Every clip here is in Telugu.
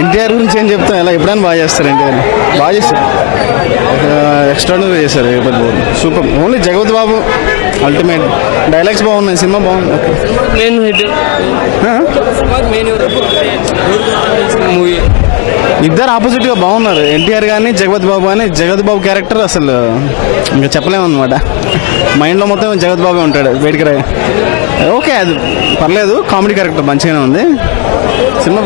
ఎన్టీఆర్ గురించి ఏం చెప్తాం, ఎలా ఎప్పుడైనా బాగా చేస్తారు. ఎన్టీఆర్ బాగా చేస్తారు, ఎక్స్ట్రాడనరీ చేశారు. సూపర్. ఓన్లీ జగపతి బాబు అల్టిమేట్. డైలాగ్స్ బాగున్నాయి, సినిమా బాగుంది. ఇద్దరు ఆపోజిట్ గా బాగున్నారు, ఎన్టీఆర్ కానీ జగపతి బాబు కానీ. జగపతి బాబు క్యారెక్టర్ అసలు ఇంకా చెప్పలేమన్నమాట. మైండ్లో మొత్తం జగపతి బాబే ఉంటాడు. బయటికి రా ఓకే, అది పర్లేదు, కామెడీ క్యారెక్టర్ మంచిగానే ఉంది. సినిమా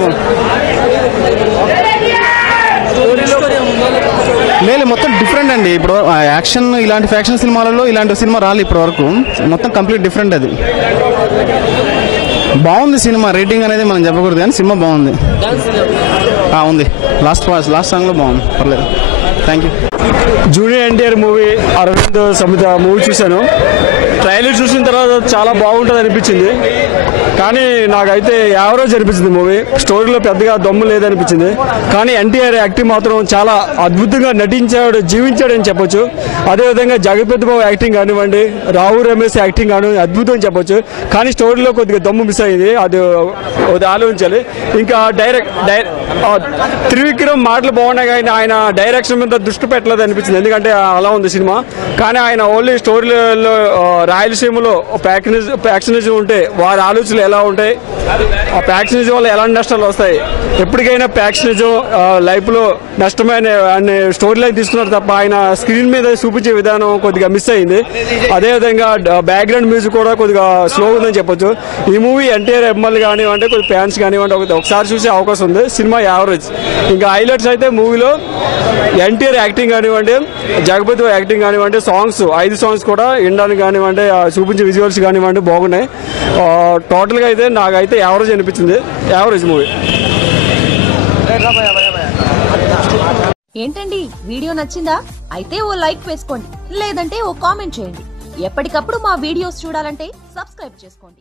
లేదు, మొత్తం డిఫరెంట్ అండి. ఇప్పుడు యాక్షన్, ఇలాంటి ఫ్యాక్షన్ సినిమాలలో ఇలాంటి సినిమా రాలి ఇప్పటి వరకు. మొత్తం కంప్లీట్ డిఫరెంట్. అది బాగుంది సినిమా. రేటింగ్ అనేది మనం చెప్పకూడదు కానీ సినిమా బాగుంది. ఉంది, లాస్ట్ సాంగ్లో బాగుంది, పర్లేదు. Thank you. Junior NTR movie Aravinda Sametha movie చూశాను. ట్రైలర్ చూసిన తర్వాత చాలా బాగుంటుంది అనిపించింది, కానీ నాకైతే యావరేజ్ అనిపించింది మూవీ. స్టోరీలో పెద్దగా దమ్ము లేదనిపించింది, కానీ ఎన్టీఆర్ యాక్టింగ్ మాత్రం చాలా అద్భుతంగా నటించాడు, జీవించాడని చెప్పొచ్చు. అదేవిధంగా జగపతి బాబు యాక్టింగ్ కానివ్వండి, రావు రమేష్ యాక్టింగ్ కానివ్వండి, అద్భుతం చెప్పొచ్చు. కానీ స్టోరీలో కొద్దిగా దమ్ము మిస్ అయింది, అది ఆలోచించాలి. ఇంకా త్రివిక్రమ్ మాటలు బాగున్నాయి, కానీ ఆయన డైరెక్షన్ మీద దృష్టి పెట్టలేదు అనిపించింది. ఎందుకంటే అలా ఉంది సినిమా. కానీ ఆయన ఓన్లీ స్టోరీలో రాయలసీమలో ప్యాక్షనిజం ఉంటే వారి ఆలోచనలు ఎలా ఉంటాయి, ఆ ప్యాక్షనిజం వల్ల ఎలాంటి నష్టాలు వస్తాయి, ఎప్పటికైనా ప్యాక్షనిజం లైఫ్లో నష్టమైన అనే స్టోరీ లైన్ తీసుకున్నారు తప్ప ఆయన స్క్రీన్ మీద చూపించే విధానం కొద్దిగా మిస్ అయింది. అదేవిధంగా బ్యాక్గ్రౌండ్ మ్యూజిక్ కూడా కొద్దిగా స్లో ఉందని చెప్పొచ్చు. ఈ మూవీ ఎన్టీఆర్ ఎమ్మెల్యే కానివ్వండి, కొద్దిగా ఫ్యాన్స్ కానివ్వండి, ఒకసారి చూసే అవకాశం ఉంది. Cinema average. ఇంకా హైలైట్స్ అయితే మూవీలో ఎన్టీఆర్ యాక్టింగ్ కానివ్వండి, జగపతి యాక్టింగ్ కానివ్వండి, సాంగ్స్ 5 సాంగ్స్ కూడా వినడానికి కానివ్వండి, చూపించే విజువల్స్ కానివ్వండి బాగున్నాయి. టోటల్గా అయితే నాకైతే యావరేజ్ అనిపించింది. Average movie. ఏంటండి, వీడియో నచ్చిందా? అయితే ఓ లైక్ వేసుకోండి, లేదంటే ఓ కామెంట్ చేయండి. ఎప్పటికప్పుడు మా వీడియోస్ చూడాలంటే సబ్స్క్రైబ్ చేసుకోండి.